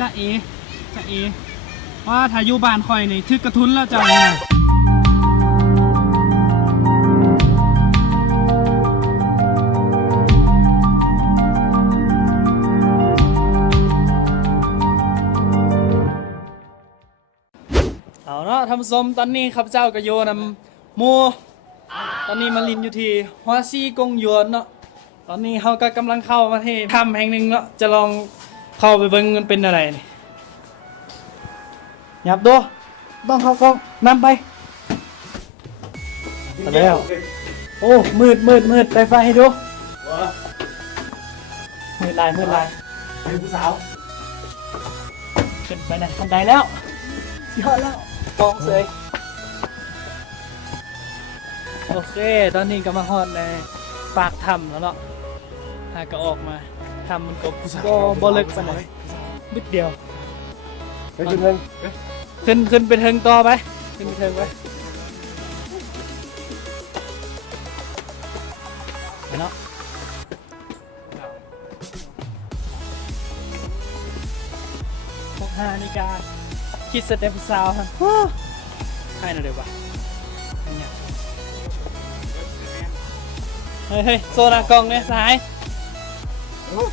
จะเอว่าถ้าอยู่บ้านคอยนี่ทึกกระทุนแล้วเจ้านี่นะเอาเนาะท่านผู้ชมตอนนี้ข้าพเจ้าก็โยนำมูตอนนี้มาลินอยู่ที่ฮัวซี่กงหยวนเนาะตอนนี้เขาก็กำลังเข้ามาที่ถ้ำแห่งหนึ่งเนาะจะลองเข้าไปเบิ่งมันเป็นอะไรนี่หยับดูต้องเข้ากล้องนำไปแล้วโอ้มืดไปไฟให้ดูมืดลายเป็นผู้สาวขึ้นไปไหนบันไดแล้วยอดแล้วกองเสยโอเคตอนนี้ก็มาฮอดในปากถ้ำแล้วเนาะก็ออกมาถ้ำมันก็บ่ลึกปานใดนิดเดียวขึ้นไปเทิงต่อไปขึ้นไปเทิงไปเนาะ6:05 น.คิดสเต็ปซาวฮะให้หน่อยเดี๋ยวว่ะเฮ้ยโซนากองเนี่ยสาย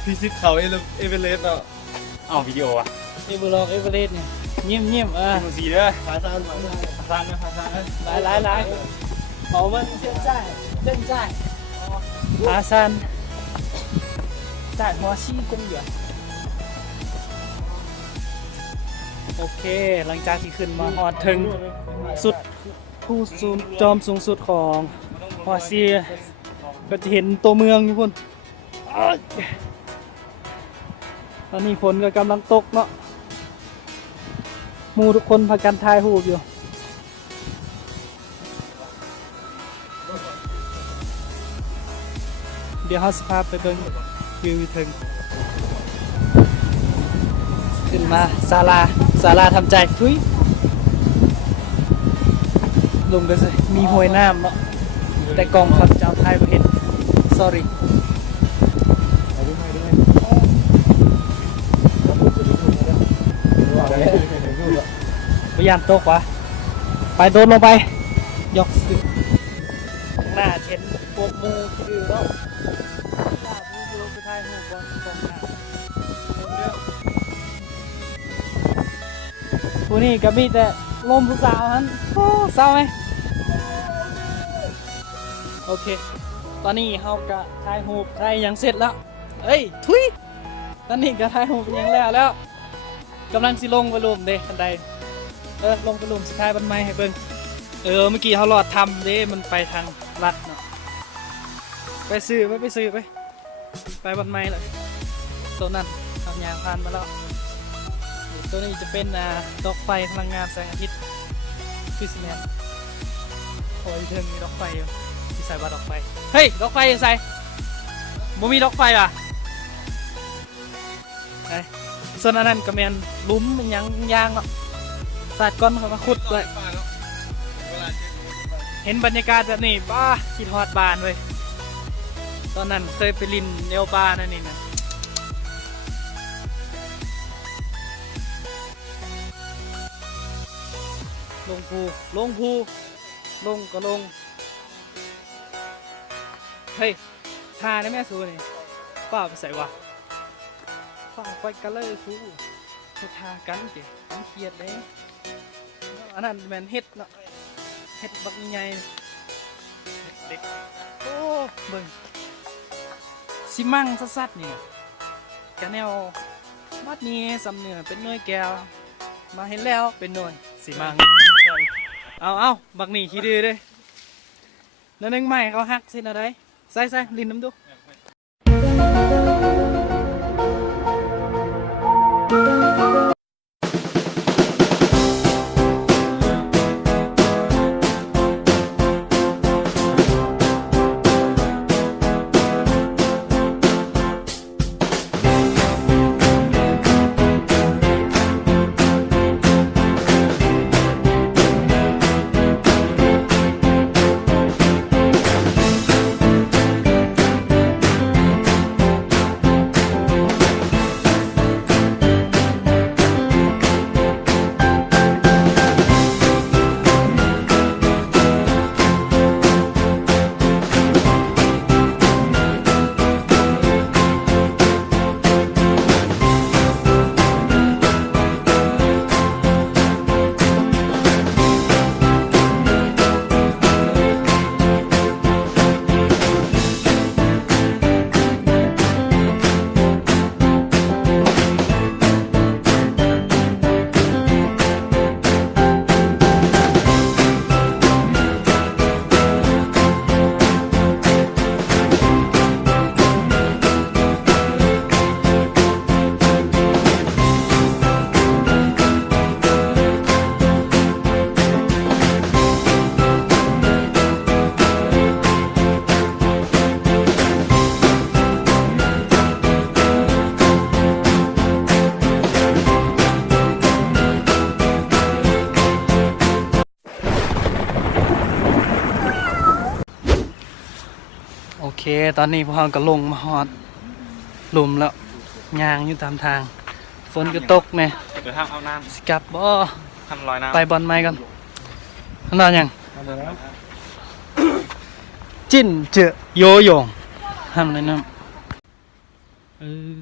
พิซิตเขาเอเวอเรสต์อ่ะเอาวิดีโออ่ะเอเวอเรสต์เนี่ยเงียบดูสีเด้อพาซานหลายเอามันเส้นใจพาซานจากหัวซี่กงหยวนโอเคหลังจากที่ขึ้นมาฮอดถึงสุดผู้จอมสูงสุดของหัวซี่ก็จะเห็นตัวเมืองทุกคนตอนนี้ฝนก็กำลังตกเนาะมูทุกคนพากันถ่ายรูปอยู่เดี๋ยวเราจะพาไปเบิ่งวิวถึงขึ้นมาศาลาทำใจทุยลงกันสิมีห้วยน้ำเนาะแต่กองขับเจ้าไทยไม่เห็น sorry พยายามตกวะไปโดนลงไปยกสิหน้าเช่นพวกมูคือแล้วหน้ามูโยไปไทยหูบอลกองหน้าผู้นี้ก็มีแต่ลมผู้สาวฮันโอ้เศร้าไหมโอเคตอนนี้เขาก็ถ่ายรูปถ่ายยังเสร็จแล้วเอ้ยทุยตอนนี้ก็ถ่ายรูปยังแล้วกำลังสิลงไปลุมเด้คันใดลงไปลุมสุดท้ายบันไม้ให้เบิ่งเมื่อกี้เขาหลอดทำเด้มันไปทางลัดเนาะไปซื้อไปบันไม้เลยตัวนั้นทำยางพานมาแล้วตัวนี้จะเป็นดอกไฟพลังงานแสงอาทิตย์คริสแมนโอ้ยเทิงมีดอกไฟอยู่ที่ใส่ว่าดอกไฟเฮ้ยดอกไฟใส่บ่มีดอกไฟอ่ะไอ้ส่วนอันนั้นก็แมนลุ้มมันยังยางเนาะสาดก้อนเขามาขุดเลยเห็นบรรยากาศแบบนี้ป้าคิดฮอดบานเว้ยตอนนั้นเคยไปลินเนวบานั่นนี่นะลงภูลงก็ลงเฮ้ยทาได้แม่สูนี่ป้าไปใส่วะป้าไปกันเลยสูทากันเก๋มันเครียดเลยอันนั้นแมนเฮ็ดเนาะเฮ็ดบักใหญ่เด็กโอ้เบิ่งสิมั่งสัดๆนี่กะแนวมัดนี้สำเนือเป็นหน่วยแก้วมาเห็นแล้วเป็นหน่วยสิมั่งเอาบักนี่ขี้ดื้อเด้นั่นนึงใหม่เขาหักสิอะไรใส่ลิ้นน้ำดู ตอนนี้พวกเราก็ลงมาฮอดหลุมแล้วยางอยู่ตามทางฝนก็ตกแน่ เดี๋ยวทางเอาน้ สิกลับบ่ ำทำลอยน้ำ ไปบอลไม้กันทำได้ยังจิ้นเจอโยโย่งทำเลยนะ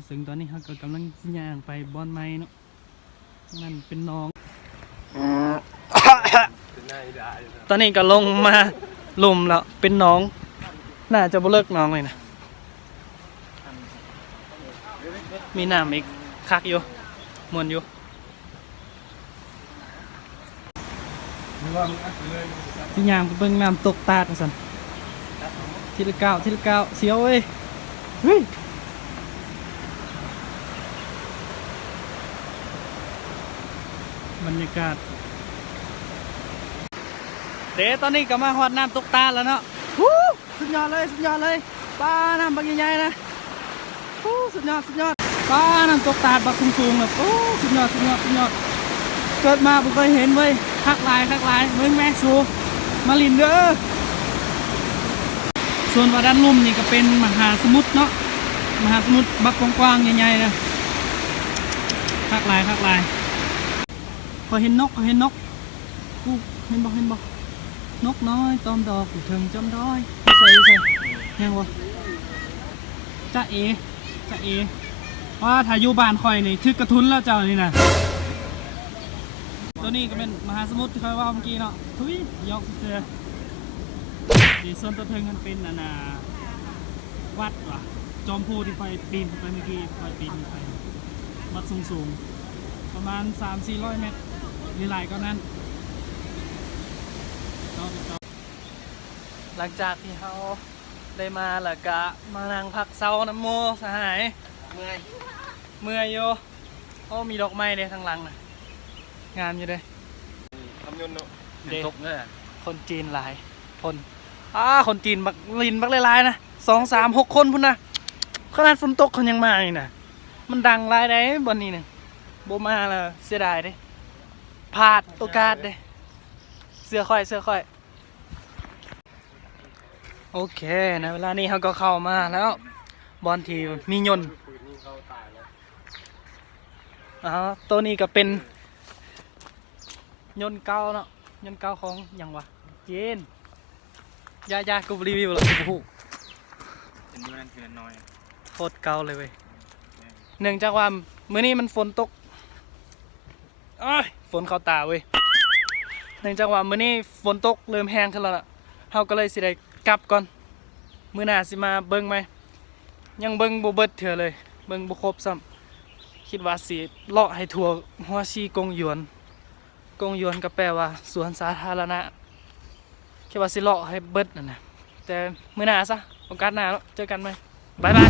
ซึ่งตอนนี้เขาก็กำลังย่างไปบอลไม้เนาะนั่นเป็นน้อง ตอนนี้ก็ลงมาลุมแล้วเป็นน้องน่าจะบ่เลิกน้องเลยนะมีน้ำอีกคักอยู่มวนอยู่พี่ยางไปเบิ่งน้ำตกตาดสันทีละก้าวทีละก้าวเสียวเว้ยเฮ้ยบรรยากาศเดี๋ยวตอนนี้ก็มาฮอดน้ำตกตาดแล้วเนาะสุดยอดเลยสุดยอดเลยป้าน้ำบางใหญ่ๆนะสุดยอดสุดยอดป้าน้ำตกตาดบักสูงๆแบบสุดยอดสุดยอดสุดยอดเกิดมาผมเคยเห็นเว้ยคักลายเมืองแม่สูมาลินเด้อส่วนว่าด้านลุ่มนี่ก็เป็นมหาสมุทรเนาะมหาสมุทรบักกว้างๆใหญ่ๆนะคักลายพอเห็นนกเห็นบ่นกน้อยตอมดอกถึงจำด้อยใส่ยังวะจ้าเอว่าถ้าอยู่บ้านคอยนี่ทึกกระทุนแล้วเจ้านี่นะตัวนี้ก็เป็นมหาสมุทรที่คอยว่าเมื่อกี้เนาะทุยยอกเสือดีส่วนตัวเทิงมันเป็นวัดว่ะจอมพูที่คอยปีนไปเมื่อกี้คอยปีนไปวัดสูงประมาณ 300-400 เมตรหลายๆก็นั้นหลังจากที่เขาได้มาแล้วก็มานั่งพักเซาน้ำโมสหายเมื่อยโยมีดอกไม้เลยข้างหลังนะงามอยู่เลย ทำยนต์เนาะ เด็กคนจีนหลายคนคนจีนบักลินบักหลายๆนะ2-3-6 คนพุ่นนะขนาดฝนตกเขายังมาอีกนะมันดังหลายได้บนนี้เนี่ยโบมาแล้วเสียดายเด้พลาดโอกาสเด้เสื้อค่อยโอเคในเวลานี้เขาก็เข้ามาแล้วบอลทีมียนต์ตัวนี้ก็เป็นยนต์เก่าเนาะยนต์เก่าของอย่างวะเจนยากูรีวิวแล้วกูพูด เป็นดูนั่นคือน้อย โคตรเก่าเลยเว้ยเนื่องจากว่ามื้อนี้มันฝนตกฝนเข้าตาเว้ยเนื่องจากว่ามื้อนี้ฝนตกเริ่มแห้งขึ้นแล้วล่ะเขาก็เลยสิได้กลับก่อนมื้อหน้าสิมาเบิ่งไหมยังเบิ่งบ่เบิดเถื่อเลยเบิ่งบ่ครบซ้ำคิดว่าสิเลาะให้ทั่วหัวชีกงหยวนก็แปลว่าสวนสาธารณะคิดว่าสิเลาะให้เบิดนั่นน่ะแต่มื้อหน้าซะโอกาสหน้าแล้วเจอกันไหมบ๊ายบาย